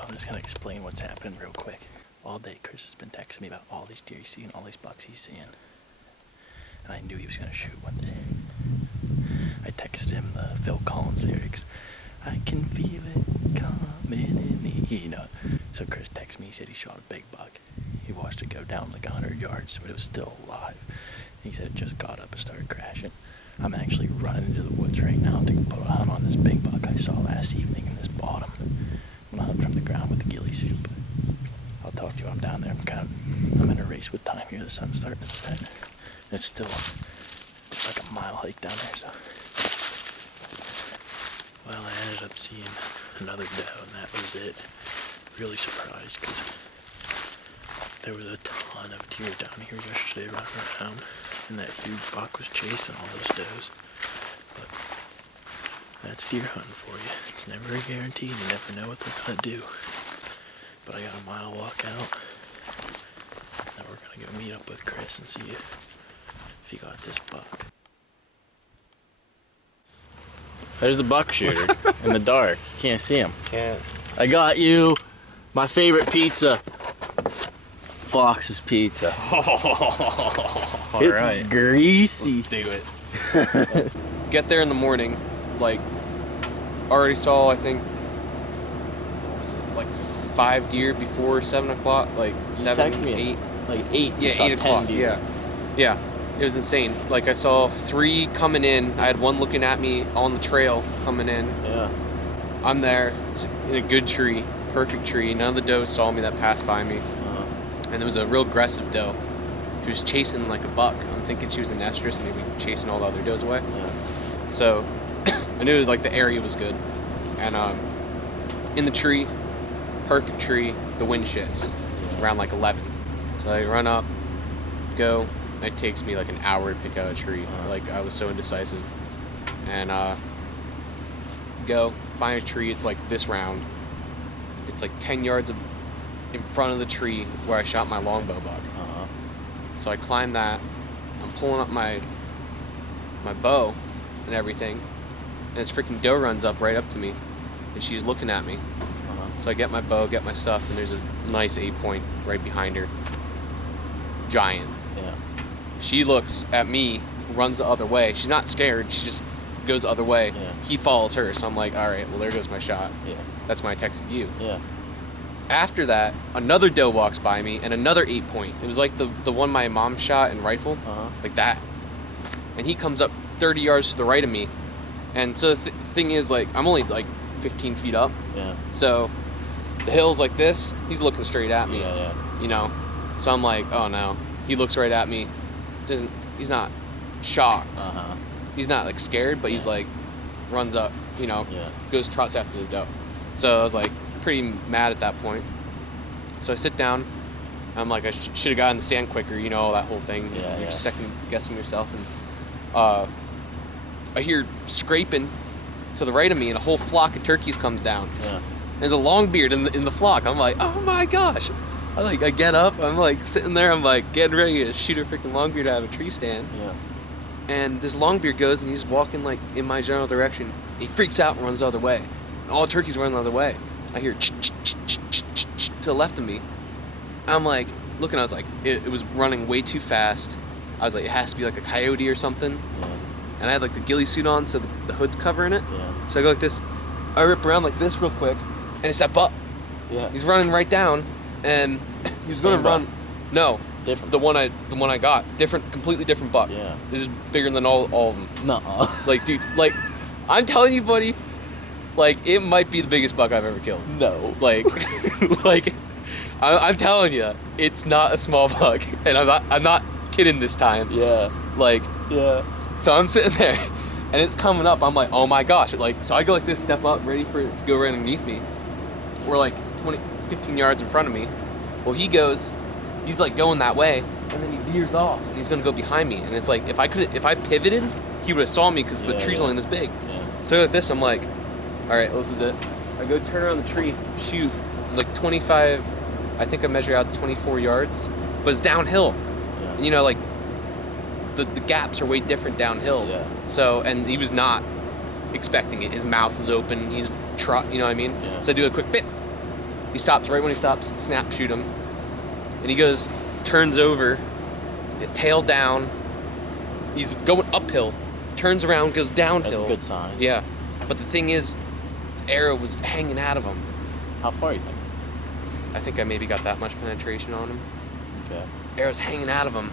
So I'm just gonna explain what's happened real quick. All day Chris has been texting me about all these deer he's seeing, all these bucks he's seeing. And I knew he was gonna shoot one day. I texted him the Phil Collins lyrics. I can feel it coming in the, you know. So Chris texted me, he said he shot a big buck. He watched it go down like 100 yards, but it was still alive. He said it just got up and started crashing. I'm actually running into the woods right now to put a hunt on this big buck I saw last evening in this bottom. I'm gonna hunt from the ground with the ghillie suit, but I'll talk to you when I'm down there. I'm in a race with time here. The sun's starting to set. And it's still like a mile hike down there, so. Well, I ended up seeing another doe, and that was it. Really surprised, because there was a ton of deer down here yesterday running around, and that huge buck was chasing all those does. But that's deer hunting for you. It's never a guarantee. You never know what they're gonna do. But I got a mile walk out. Now we're gonna go meet up with Chris and see if he got this buck. There's the buck shooter in the dark. You can't see him. Can't. I got you my favorite pizza. Fox's Pizza. All It's right. greasy. Let's do it. Get there in the morning, like, already saw, I think, what was it, like 5 deer before 7 o'clock, like You 7, texted me 8. Like 8. Yeah, 8 o'clock, yeah. It was insane. Like, I saw 3 coming in. I had 1 looking at me on the trail coming in. Yeah. I'm there in a good tree, perfect tree. None of the does saw me that passed by me. And there was a real aggressive doe. She was chasing like a buck. I'm thinking she was an estrus, maybe chasing all the other does away. Yeah. So I knew like the area was good. And in the tree, perfect tree, the wind shifts around like 11. So I run up, go. It takes me like an hour to pick out a tree. Like, I was so indecisive. And go, find a tree. It's like this round. It's like 10 yards in front of the tree where I shot my longbow buck. So I climb that. I'm pulling up my bow and everything. And this freaking doe runs up right up to me. And she's looking at me. So I get my bow, get my stuff, and there's a nice 8-point right behind her. Giant. Yeah. She looks at me, runs the other way. She's not scared. She just goes the other way. Yeah. He follows her. So I'm like, all right, well, there goes my shot. Yeah. That's when I texted you. Yeah. After that, another doe walks by me, and another 8-point. It was like the one my mom shot and rifle, like that. And he comes up 30 yards to the right of me. And so the thing is, like, I'm only like 15 feet up. Yeah. So the hill's like this. He's looking straight at me. Yeah. You know. So I'm like, oh no. He looks right at me. He's not shocked. He's not like scared, but he's like runs up. You know. Yeah. Goes trots after the doe. So I was like pretty mad at that point. So I sit down. I'm like, I should have gotten the stand quicker, you know, that whole thing. You're second guessing yourself. And I hear scraping to the right of me, and a whole flock of turkeys comes down. Yeah. There's a longbeard in the flock. I'm like, oh my gosh. I get up. I'm like sitting there. I'm like getting ready to shoot a freaking longbeard out of a tree stand. Yeah. And this longbeard goes, and he's walking like in my general direction. He freaks out and runs the other way. And all the turkeys run the other way. I hear to the left of me. I'm like looking. I was like, it was running way too fast. I was like, it has to be like a coyote or something. Yeah. And I had like the ghillie suit on, so the hood's covering it. Yeah. So I go like this. I rip around like this real quick, and it's that buck. Yeah. He's running right down, and he's gonna run. No, different. The one I got, completely different buck. Yeah. This is bigger than all of them. Nuh-uh. Like, dude, like, I'm telling you, buddy, like, it might be the biggest buck I've ever killed. No. Like, like, I'm telling you, it's not a small buck, and I'm not kidding this time. Yeah. Like, yeah. So I'm sitting there, and it's coming up. I'm like, oh my gosh. Like, so I go like this, step up, ready for it to go right underneath me. We're like 15 yards in front of me. Well, he's like going that way, and then he veers off, and he's gonna go behind me. And it's like, if I pivoted, he would have saw me because the tree's only this big. Yeah. So I go like this, I'm like, all right, well, this is it. I go turn around the tree, shoot. It's like 25, I think I measure out 24 yards, but it's downhill. Yeah. And, you know, like, the gaps are way different downhill. Yeah. So, and he was not expecting it. His mouth was open. He's you know what I mean? Yeah. So I do a quick bit, He stops right when he stops, snap shoot him. And he goes, turns over, tail down. He's going uphill, turns around, goes downhill. That's a good sign. Yeah. But the thing is, the arrow was hanging out of him. How far you think? I think I maybe got that much penetration on him. Okay. Arrow's hanging out of him.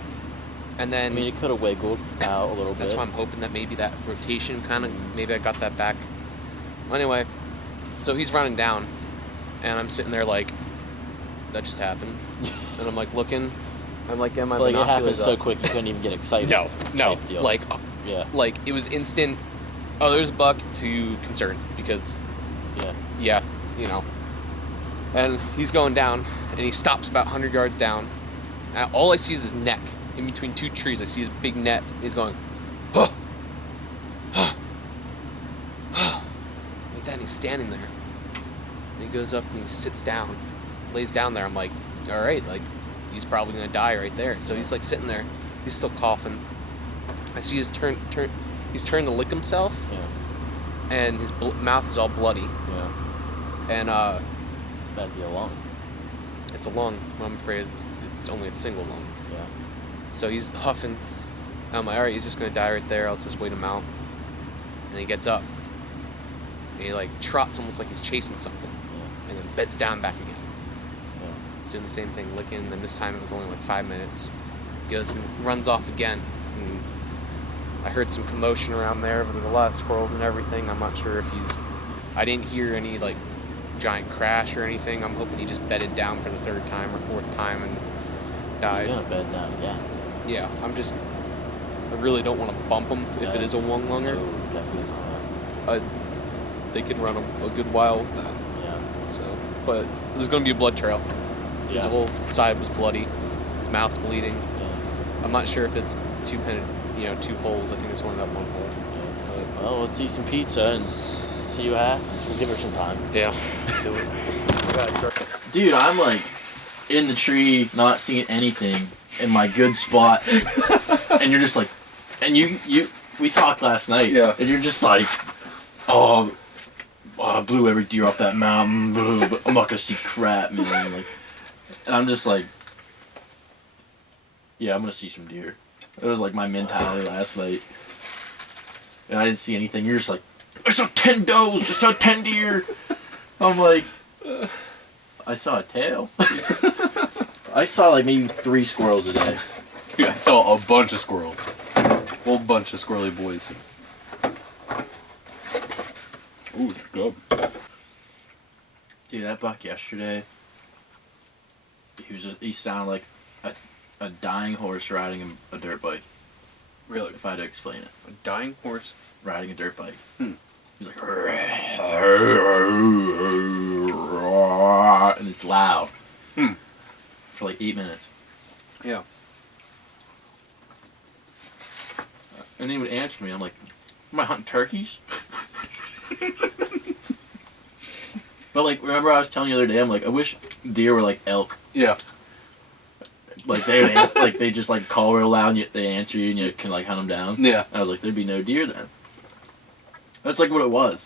And then... I mean, it could have wiggled out a little bit. That's why I'm hoping that maybe that rotation kind of, maybe I got that back. Anyway, so he's running down, and I'm sitting there like, that just happened. And I'm like looking, I'm like, am I Like, it happened binoculars so up? quick you couldn't even get excited. No, type deal. like, Yeah. like it was instant. Oh, there's a buck to concern because, Yeah. you know. And he's going down, and he stops about 100 yards down. And all I see is his neck. In between two trees, I see his big net. He's going, huh, huh, huh, like that, and he's standing there. And he goes up and he sits down, lays down there. I'm like, all right, like, he's probably gonna die right there. So he's like sitting there. He's still coughing. I see his he's turned to lick himself, and his mouth is all bloody. Yeah. And That'd be a lung. it's a lung. I'm afraid it's only a single lung. Yeah. So he's huffing. I'm like, all right, he's just gonna die right there. I'll just wait him out. And he gets up. And he like trots almost like he's chasing something. Yeah. And then beds down back again. Yeah. He's doing the same thing, licking. And then this time it was only like 5 minutes. Goes and runs off again. And I heard some commotion around there, but there's a lot of squirrels and everything. I'm not sure if I didn't hear any like giant crash or anything. I'm hoping he just bedded down for the 3rd time or 4th time and died. You're gonna bed down again. Yeah, I really don't want to bump him if it is a one lunger. No, definitely not. They could run a good while with that. Yeah. So, but there's going to be a blood trail. His Yeah. whole side was bloody. His mouth's bleeding. Yeah. I'm not sure if it's two holes. I think it's only that one hole. Yeah. Well, let's eat some pizza and see what happens. We'll give her some time. Yeah. Do it. Dude, I'm like in the tree, not seeing anything in my good spot, and you're just like, and we talked last night, and you're just like, oh, I blew every deer off that mountain, but I'm not gonna see crap, man. Like, and I'm just like, yeah, I'm gonna see some deer. It was like my mentality last night, and I didn't see anything. You're just like, I saw 10 does, I saw 10 deer. I'm like, I saw a tail. I saw like maybe 3 squirrels a day. Dude, I saw a bunch of squirrels. A whole bunch of squirrely boys. Ooh, it's good. Dude, that buck yesterday, he sounded like a dying horse riding a dirt bike. Really? If I had to explain it. A dying horse? Riding a dirt bike. He's like, and it's loud. For like 8 minutes. Yeah. And he would answer me. I'm like, am I hunting turkeys? But like, remember I was telling you the other day, I'm like, I wish deer were like elk. Yeah. Like they would answer, like they just like call real loud and they answer you and you can like hunt them down. Yeah. And I was like, there'd be no deer then. That's like what it was.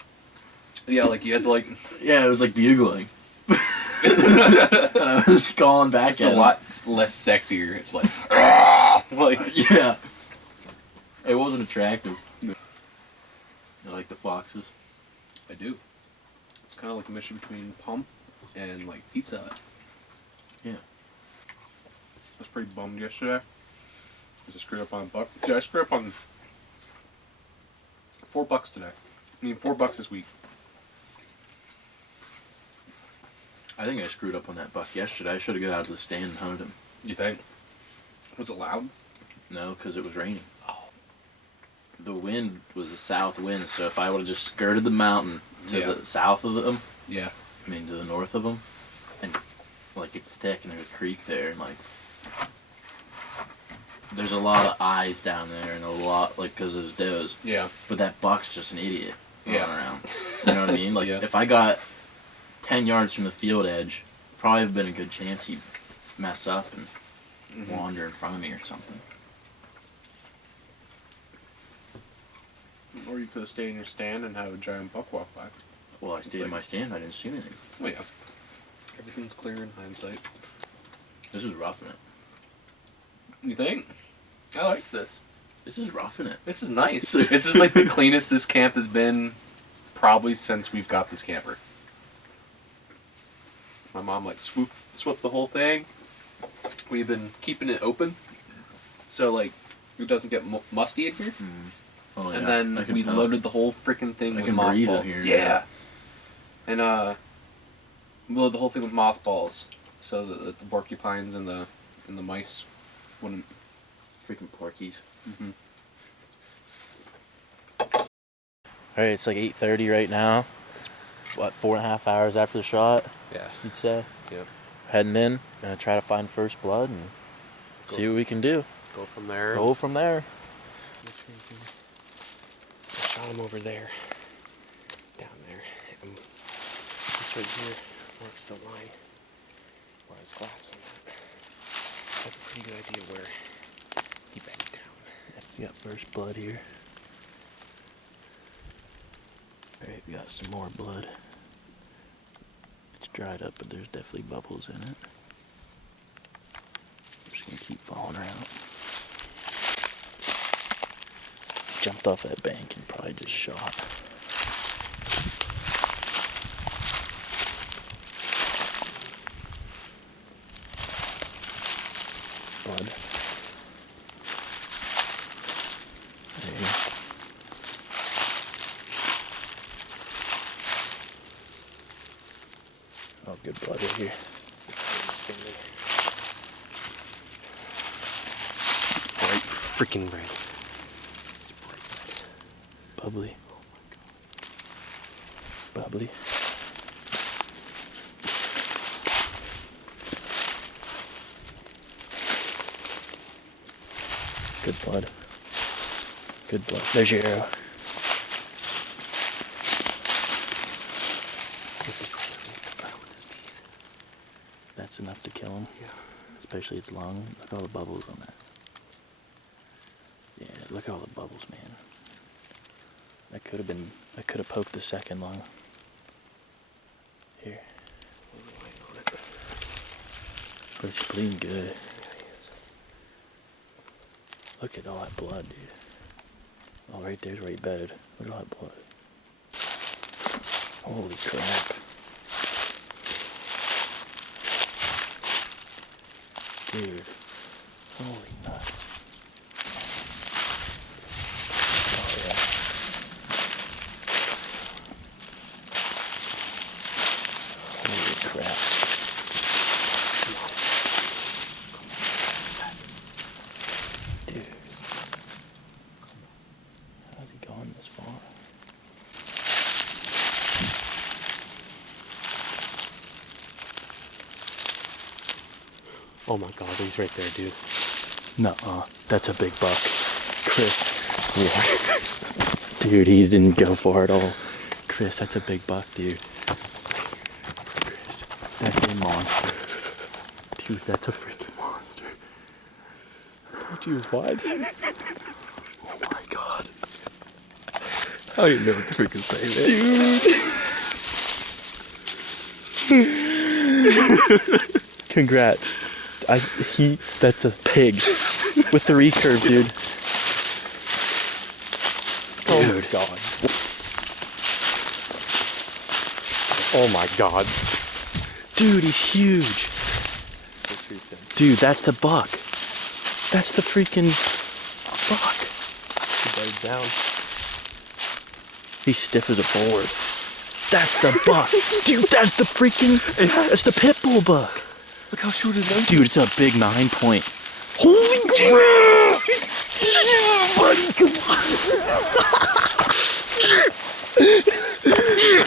Yeah, like you had to like... Yeah, it was like bugling. And I was calling back It's at a him. lot less sexier. It's like... like... Yeah. It wasn't attractive. No. I like the foxes. I do. It's kind of like a mixture between Pump and like Pizza Hut. Yeah. I was pretty bummed yesterday. Because I screwed up on a buck. Dude, I screwed up on $4 today. I mean, $4 this week. I think I screwed up on that buck yesterday. I should have got out of the stand and hunted him. You think? Was it loud? No, because it was raining. Oh. The wind was a south wind, so if I would have just skirted the mountain to the south of them, I mean to the north of them, and like it's thick and there's a creek there, and like there's a lot of eyes down there and a lot like because there's does. Yeah. But that buck's just an idiot running Yeah. around. You know what I mean? Like if I got 10 yards from the field edge, probably have been a good chance he'd mess up and wander in front of me or something. Or you could have stayed in your stand and have a giant buck walk by. Well, I stayed in my stand. I didn't see anything. Oh yeah. Every Everything's clear in hindsight. This is roughing it. You think? I like this. This is roughing it. This is nice. This is like the cleanest this camp has been probably since we've got this camper. My mom like swept the whole thing. We've been keeping it open so like it doesn't get musty in here. Oh, yeah. And then we loaded the whole freaking thing with breathe in mothballs. here. Yeah. And we loaded the whole thing with mothballs so that the porcupines and the mice wouldn't. Freaking porkies. Mm-hmm. All right, it's like 8:30 right now. It's what, 4.5 hours after the shot? Yeah. You'd say. Yep. Heading in, gonna try to find first blood and see what we can do. Go from there. Go from there. I shot him over there. Down there. And this right here marks the line where his glass on that. I have a pretty good idea where he bent down. We got first blood here. Alright, we got some more blood. It's dried up, but there's definitely bubbles in it. I'm just gonna keep following her out. Jumped off that bank and probably just shot. Blood. There you go. Oh, good blood right here. It's bright freaking red. Bubbly. Oh my god. Bubbly. Good blood. Good blood. There's your arrow. That's enough to kill him. Yeah. Especially its lung. Look at all the bubbles on that. Yeah, look at all the bubbles, man. I could have poked the second lung. Here. But it's bleeding good. Look at all that blood, dude. Oh, right there's where he bedded. Look at all that blood. Holy crap. Dude. Holy nuts. Oh, yeah. Holy crap. Dude. How's he gone this far? Oh my god, he's right there, dude. Nuh-uh. That's a big buck. Chris. Yeah. Dude, he didn't go far at all. Chris, that's a big buck, dude. Chris, that's a monster. Dude, that's a freaking monster. Dude, what? Oh my god. I don't even know what to freaking say, man. Dude. Congrats. That's a pig with the recurve, dude. Oh my god. Oh my god. Dude, he's huge. Dude, that's the buck. That's the freaking buck. He bedded down. He's stiff as a board. That's the buck. Dude, that's the the pit bull buck. Look how short his nose is. Dude, it's a big 9-point. Holy crap! Buddy, come on.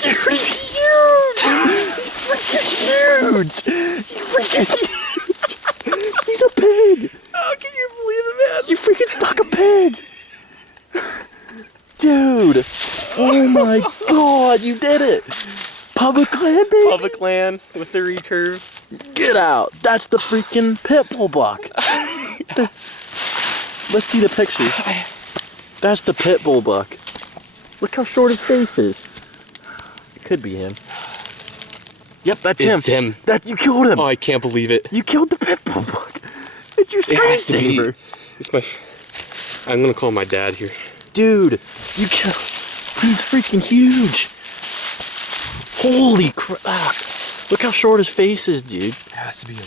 Dude, he's huge! He's freaking huge! He's a pig! How can you believe it, man? You freaking stuck a pig! Dude! Oh my god, you did it! Public land, baby! Public land with the recurve. Get out! That's the freaking pit bull buck. Let's see the picture. That's the pit bull buck. Look how short his face is. It could be him. Yep, that's It's him. That you killed him. Oh, I can't believe it. You killed the pit bull buck. It's your It has to be. screensaver. It's my. I'm gonna call my dad here. Dude, you killed. He's freaking huge. Holy crap. Look how short his face is, dude. It has to be him.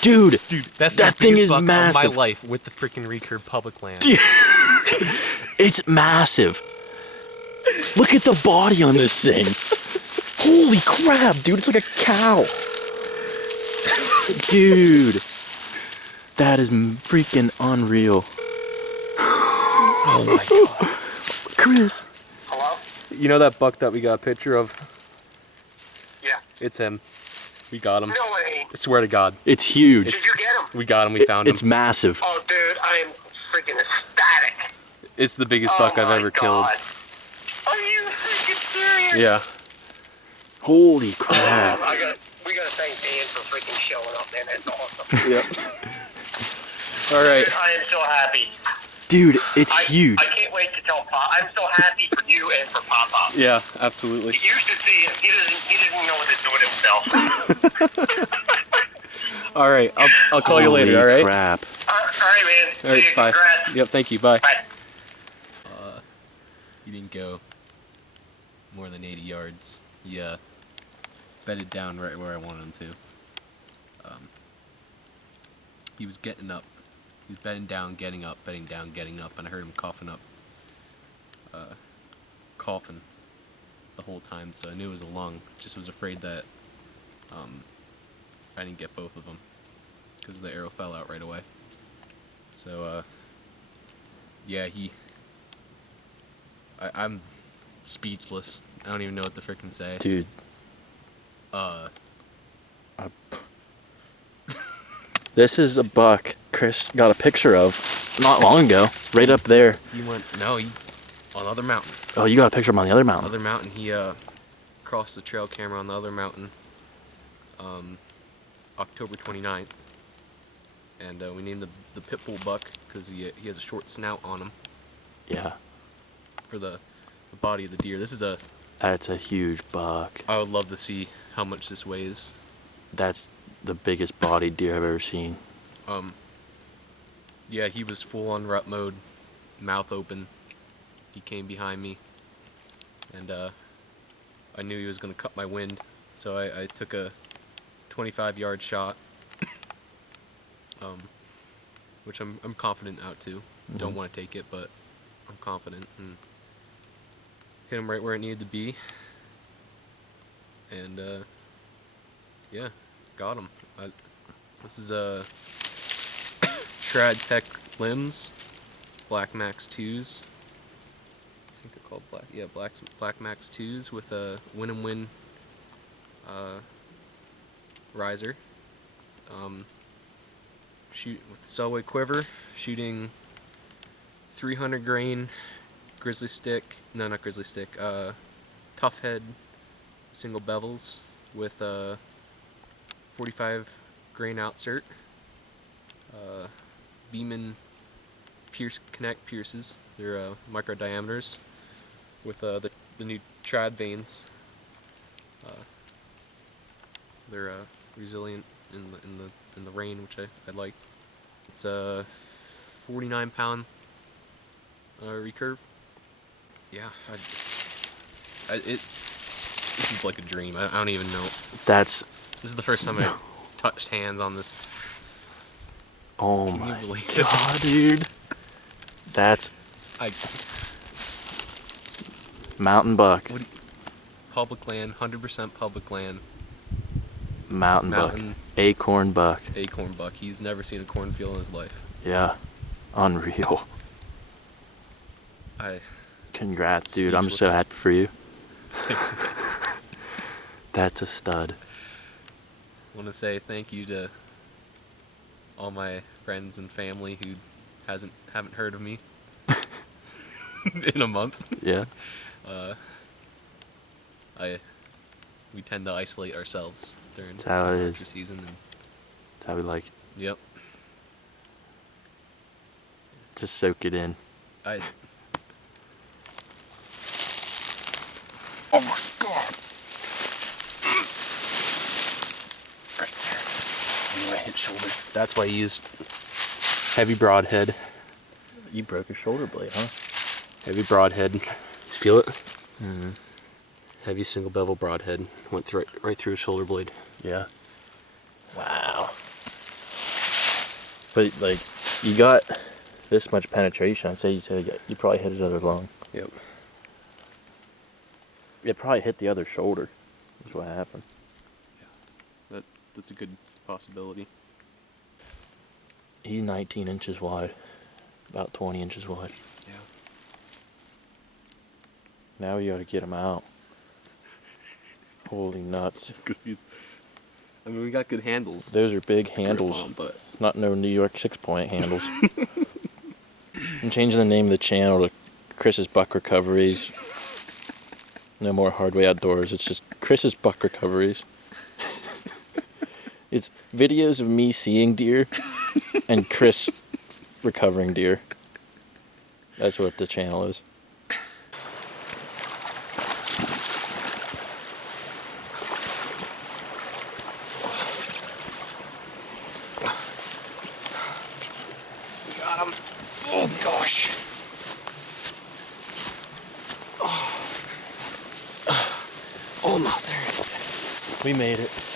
Dude, That's that the thing biggest is buck of my massive. life with the freaking Recurve public land. Dude. It's massive. Look at the body on this thing. Holy crap, dude. It's like a cow. Dude. That is freaking unreal. Oh my god. Chris. Hello? You know that buck that we got a picture of? Yeah. It's him. We got him. No way. I swear to God. It's huge. Did you get him? We got him. We found him. It's massive. Oh, dude, I am freaking ecstatic. It's the biggest Oh buck I've my ever God. Are you freaking serious? killed. Yeah. Holy crap. We gotta thank Dan for freaking showing up, man. That's awesome. Yep. All right. Dude, I am so happy. Dude, it's huge. I can't wait to tell Pop. I'm so happy for you and for Papa. Yeah, absolutely. You should see it. He doesn't know what to do with himself. All right. I'll call you later. All Holy right. crap. All right, man. All right. See you. Bye. Congrats. Yep. Thank you. Bye. Bye. He didn't go more than 80 yards. He bedded down right where I wanted him to. He was getting up. He was bedding down, getting up, bedding down, getting up, and I heard him coughing the whole time, so I knew it was a lung. Just was afraid that I didn't get both of them because the arrow fell out right away. So, yeah, I'm speechless. I don't even know what to frickin' say. Dude. This is a buck Chris got a picture of not long ago, right up there. He went, on the other mountain. Oh, you got a picture of him on the other mountain. Other mountain, he crossed the trail camera on the other mountain October 29th. And we named the pit bull buck because he has a short snout on him Yeah. for the body of the deer. That's a huge buck. I would love to see how much this weighs. That's the biggest bodied deer I've ever seen. Yeah, he was full on rut mode, mouth open. He came behind me, and I knew he was going to cut my wind, so I took a 25-yard shot, which I'm confident out to. Don't want to take it, but I'm confident, and hit him right where it needed to be, and yeah, got him. This is a Trad Tech limbs, Black Max 2s. I think they're called Black Max 2s with a win riser. Shoot with the Selway quiver, shooting 300 grain grizzly stick. No, not grizzly stick. Tough head single bevels with 45 grain outsert. Beeman Connect pierces. They're micro diameters with the new trad vanes. They're resilient in the rain, which I like. It's a 49-pound recurve. Yeah, this is like a dream. I don't even know. That's. This is the first time I touched hands on this. Oh Can you my believe it? god, dude. That's mountain buck. Public land, 100% public land. Mountain buck. Acorn buck. Acorn buck. He's never seen a cornfield in his life. Yeah. Unreal. Congrats, dude. I'm so Speechless. happy for you. Thanks, man. That's a stud. I want to say thank you to all my friends and family who haven't heard of me in a month. Yeah. We tend to isolate ourselves during That's how it archery is. season. And, That's how we like it. yep. Just soak it in. Oh my god! shoulder. That's why I used heavy broadhead. You broke your shoulder blade, huh? Heavy broadhead. Just feel it? Mm-hmm. Heavy single bevel broadhead. Went right through his shoulder blade. Yeah. Wow. But like, you got this much penetration. I'd say you probably hit his other lung. Yep. It probably hit the other shoulder. That's what happened. That's a good possibility. He's 19 inches wide. About 20 inches wide. Yeah. Now you gotta get him out. Holy nuts. It's good. I mean, we got good handles. Those are big handles. But Not no New York 6-point handles. I'm changing the name of the channel to Chris's Buck Recoveries. No more Hardway Outdoors. It's just Chris's Buck Recoveries. It's videos of me seeing deer and Chris recovering deer. That's what the channel is. got him. Oh gosh. Almost, there it is. We made it.